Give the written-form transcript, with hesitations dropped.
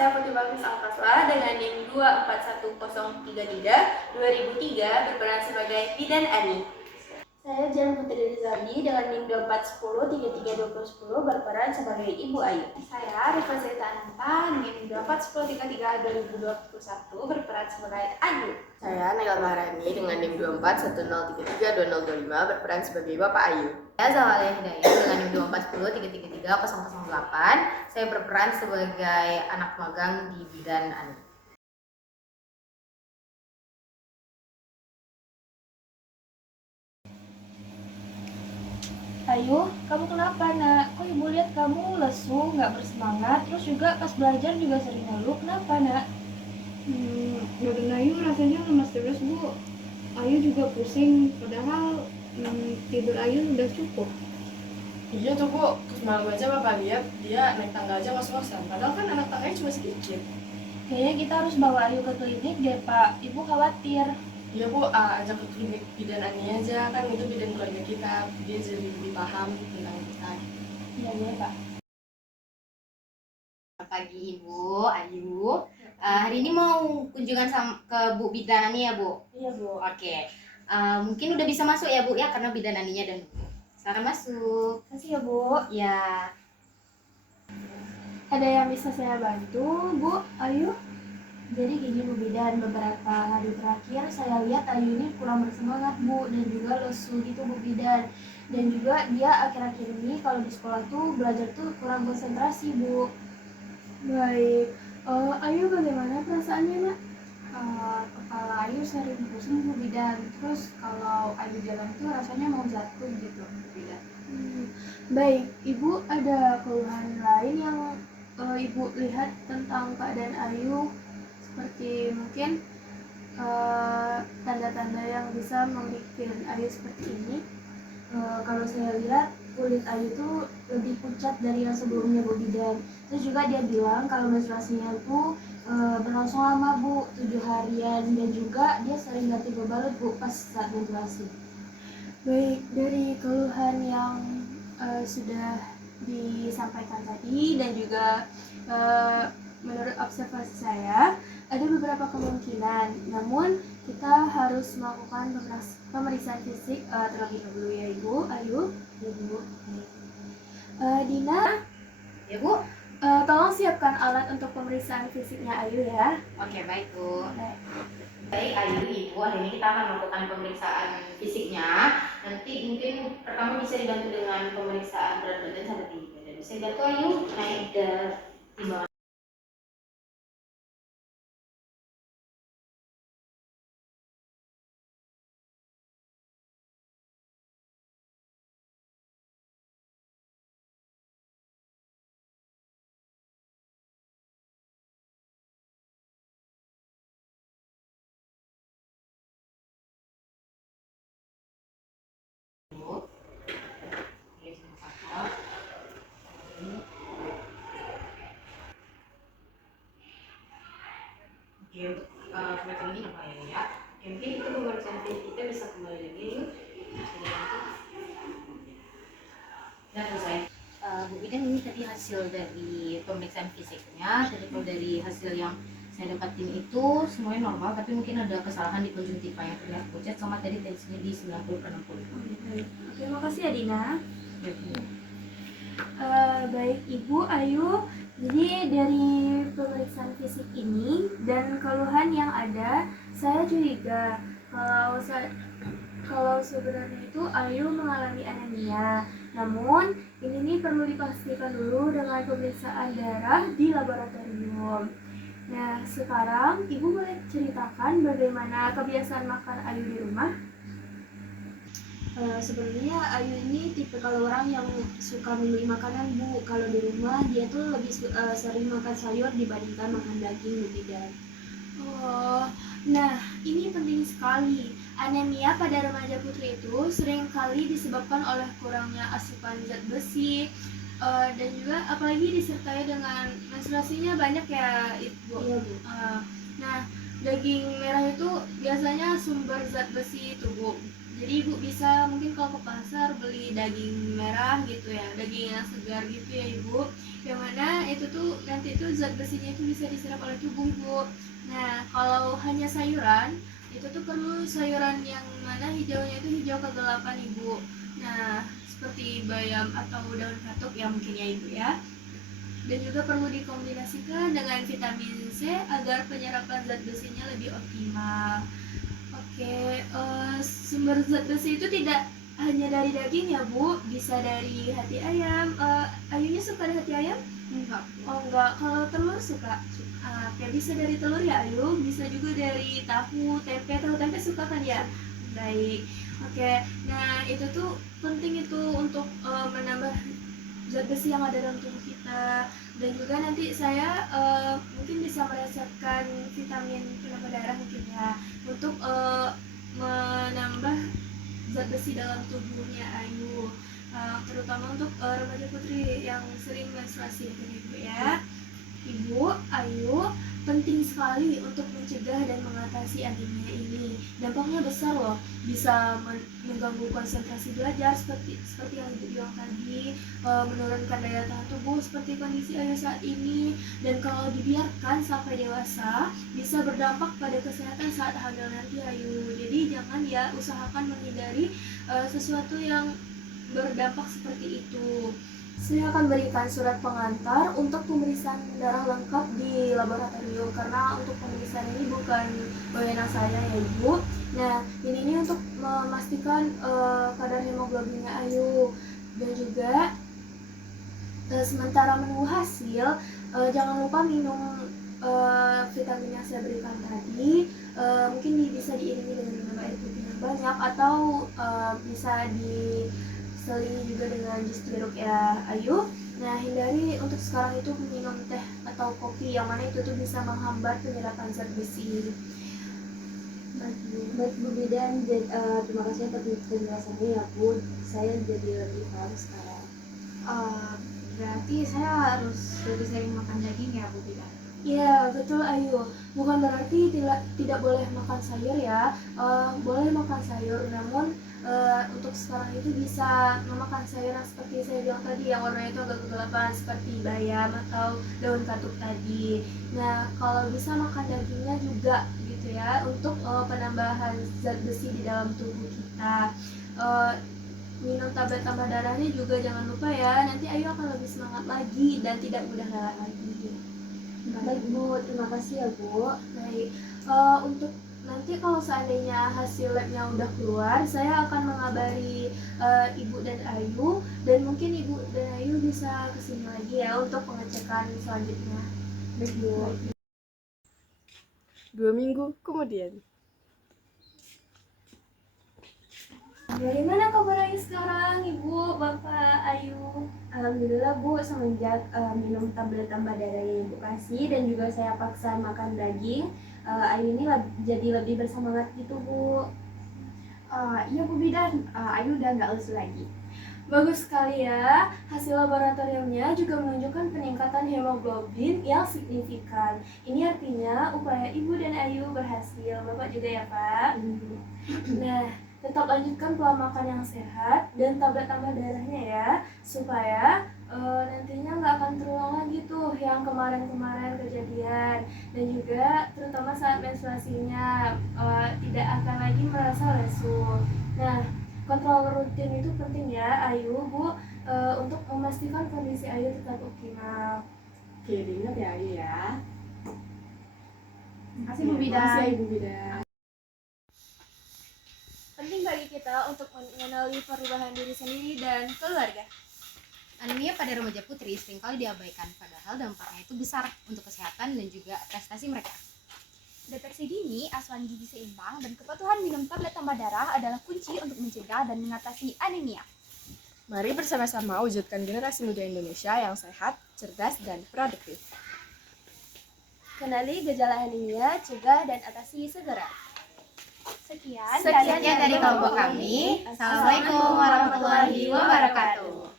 saya Putri Bagus Alkaswa dengan NIM 241033 berperan sebagai bidan Ani. Saya Jan Putri Rizaldi dengan NIM 241033 berperan sebagai Ibu Ayu. Saya Rifa Zeta Ananta NIM 241033 berperan sebagai Ayu. Saya Naila Maharani dengan NIM 2410332025 berperan sebagai Bapak Ayu. Saya Zawalia Hidayat dengan NIM 2410333008. Saya berperan sebagai anak magang di bidan Ani. Ayu, kamu kenapa nak? Kok ibu lihat kamu lesu, nggak bersemangat, terus juga pas belajar juga sering ngeluh. Kenapa nak? Badan Ayu rasanya lemas terus bu. Ayu juga pusing, padahal tidur Ayu udah cukup. Iya tuh bu, semalam aja Bapak lihat dia naik tangga aja ngos-ngosan. Padahal kan anak tangganya cuma sedikit. Kayaknya kita harus bawa Ayu ke klinik deh Pak, ibu khawatir. Iya bu, ajak ke klinik bidan Ani aja, kan itu bidan keluarga kita. Dia jadi lebih paham tentang kita. Iya ya Pak. Selamat pagi Ibu Ayu. Hari ini mau kunjungan ke Bu bidan Ani ya Bu? Iya Bu. Oke. Mungkin udah bisa masuk ya Bu ya, karena bidan Aninya dan silakan masuk. Kasih ya Bu. Ya. Ada yang bisa saya bantu Bu Ayu? Jadi gini Bu Bidan, beberapa hari terakhir saya lihat Ayu ini kurang bersemangat Bu, dan juga lesu gitu Bu Bidan. Dan juga dia akhir-akhir ini kalau di sekolah tuh belajar tuh kurang konsentrasi Bu. Baik, Ayu bagaimana perasaannya nak? Kepala Ayu sering pusing Bu Bidan, terus kalau Ayu jalan tuh rasanya mau jatuh gitu Bu Bidan. Baik, Ibu ada keluhan lain yang Ibu lihat tentang keadaan Ayu? Seperti mungkin tanda-tanda yang bisa membuat Ayu seperti ini. Kalau saya lihat kulit Ayu itu lebih pucat dari yang sebelumnya Bu Bidan. Terus juga dia bilang kalau menstruasinya itu berlangsung lama Bu, 7 harian, dan juga dia sering ganti berbalut Bu pas saat menstruasi. Baik, dari keluhan yang sudah disampaikan tadi dan juga menurut observasi saya ada beberapa kemungkinan, namun kita harus melakukan pemeriksaan fisik terlebih dahulu ya Ibu Ayu. Ya Bu. Dina. Ya Bu. Tolong siapkan alat untuk pemeriksaan fisiknya Ayu ya. Oke, baik Bu. Baik Ayu, Ibu, hari ini kita akan melakukan pemeriksaan fisiknya. Nanti mungkin pertama bisa dibantu dengan pemeriksaan berat badan sampai tinggi badan. Bisa dibantu Ayu naik ke timbangan. Oke, untuk ini apa ya? Mungkin itu pemeriksaan fisik kita bisa kembali lagi yuk. Dan selesai. Bu Bidan, ini tadi hasil dari pemeriksaan fisiknya. Dari hasil yang saya dapatin itu semuanya normal, tapi mungkin ada kesalahan di konjungtiva yang terlihat pucat sama tadi tensinya di 90/60. Terima kasih ya Dina. Ya, Bu. Baik Ibu Ayu, jadi dari pemeriksaan fisik ini dan keluhan yang ada, saya curiga kalau sebenarnya itu Ayu mengalami anemia. Namun ini nih perlu dipastikan dulu dengan pemeriksaan darah di laboratorium. Nah sekarang Ibu boleh ceritakan bagaimana kebiasaan makan Ayu di rumah? Sebenarnya Ayu ini tipe kalau orang yang suka memilih makanan Bu. Kalau di rumah dia tuh lebih sering makan sayur dibandingkan makan daging Bu Bidan. Oh, nah ini penting sekali. Anemia pada remaja putri itu seringkali disebabkan oleh kurangnya asupan zat besi dan juga apalagi disertai dengan menstruasinya banyak ya Ibu. Iya Bu. Nah, daging merah itu biasanya sumber zat besi itu Bu. Jadi ibu bisa mungkin kalau ke pasar beli daging merah gitu ya, daging yang segar gitu ya ibu, yang mana itu tuh nanti tuh zat besinya itu bisa diserap oleh tubuh ibu. Nah kalau hanya sayuran itu tuh perlu sayuran yang mana hijaunya itu hijau kegelapan ibu. Nah seperti bayam atau daun katuk ya mungkin ya ibu ya. Dan juga perlu dikombinasikan dengan vitamin C agar penyerapan zat besinya lebih optimal. Oke, sumber zat besi itu tidak hanya dari daging ya Bu, bisa dari hati ayam. Ayunya suka dari hati ayam? Enggak. Oh enggak, kalau telur suka? Oke, bisa dari telur ya Ayu, bisa juga dari tahu tempe suka kan ya? Baik, oke. Nah itu tuh penting itu untuk menambah zat besi yang ada dalam tubuh kita. Dan juga nanti saya mungkin bisa meresepkan vitamin penambah darah mungkin ya untuk menambah zat besi dalam tubuhnya Ayu, terutama untuk remaja putri yang sering menstruasi ibu ya. Ibu, Ayu, penting sekali untuk mencegah dan mengatasi anemia ini. Dampaknya besar loh, bisa mengganggu konsentrasi belajar seperti yang Ibu bilang tadi, menurunkan daya tahan tubuh seperti kondisi Ayu saat ini, dan kalau dibiarkan sampai dewasa bisa berdampak pada kesehatan saat hamil nanti Ayu. Jadi jangan ya, usahakan menghindari sesuatu yang berdampak seperti itu. Saya akan berikan surat pengantar untuk pemeriksaan darah lengkap di laboratorium karena untuk pemeriksaan ini bukan wewenang saya ya Ibu. Nah ini untuk memastikan kadar hemoglobinnya Ayu, dan juga sementara menunggu hasil jangan lupa minum vitamin yang saya berikan tadi. Mungkin bisa diiringi dengan minum air putih yang banyak atau bisa diselingi juga dengan jus jeruk ya Ayu. Nah hindari untuk sekarang itu minum teh atau kopi yang mana itu tuh bisa menghambat penyerapan zat besi. Baik Bu Bidan, terima kasih atas penjelasannya ya Bu. Saya jadi lebih paham sekarang. Berarti saya harus lebih sering makan daging ya Bu Bidan? Iya betul Ayu, bukan berarti tidak boleh makan sayur ya, boleh makan sayur, namun untuk sekarang itu bisa memakan sayuran seperti saya bilang tadi yang warnanya itu agak kegelapan seperti bayam atau daun katuk tadi. Nah kalau bisa makan dagingnya juga gitu ya untuk penambahan zat besi di dalam tubuh kita. Minum tablet tambah darahnya juga jangan lupa ya, nanti Ayu akan lebih semangat lagi dan tidak mudah lelah lagi. Baik Bu, terima kasih ya Bu. Baik, untuk nanti kalau seandainya hasil labnya udah keluar, saya akan mengabari Ibu dan Ayu, dan mungkin Ibu dan Ayu bisa kesini lagi ya untuk pengecekan selanjutnya. Baik Bu. 2 minggu kemudian. Bagaimana kabar Ayu sekarang, Ibu, Bapak, Ayu? Alhamdulillah Bu, semenjak minum tablet tambah darah yang Ibu kasih dan juga saya paksa makan daging, Ayu ini jadi lebih bersemangat gitu Bu. Iya Bu Bidan, Ayu udah nggak lesu lagi. Bagus sekali ya, hasil laboratoriumnya juga menunjukkan peningkatan hemoglobin yang signifikan. Ini artinya upaya Ibu dan Ayu berhasil, Bapak juga ya Pak? Nah, tetap lanjutkan pola makan yang sehat dan tablet tambah darahnya ya, supaya nantinya nggak akan terulang lagi tuh yang kemarin-kemarin kejadian, dan juga terutama saat menstruasinya tidak akan lagi merasa lesu. Nah, kontrol rutin itu penting ya Ayu Bu, untuk memastikan kondisi Ayu tetap optimal. Oke, diingat ya Ayu ya. Terima kasih Bu Bidan. Makasih ya, Ibu Bidan. Penting bagi kita untuk mengenali perubahan diri sendiri dan keluarga. Anemia pada remaja putri seringkali diabaikan, padahal dampaknya itu besar untuk kesehatan dan juga prestasi mereka. Deteksi dini, asuhan gizi seimbang, dan kepatuhan minum tablet tambah darah adalah kunci untuk mencegah dan mengatasi anemia. Mari bersama-sama wujudkan generasi muda Indonesia yang sehat, cerdas, dan produktif. Kenali gejala anemia, cegah dan atasi segera. Sekian Sekian dari kelompok kami. Assalamualaikum warahmatullahi wabarakatuh.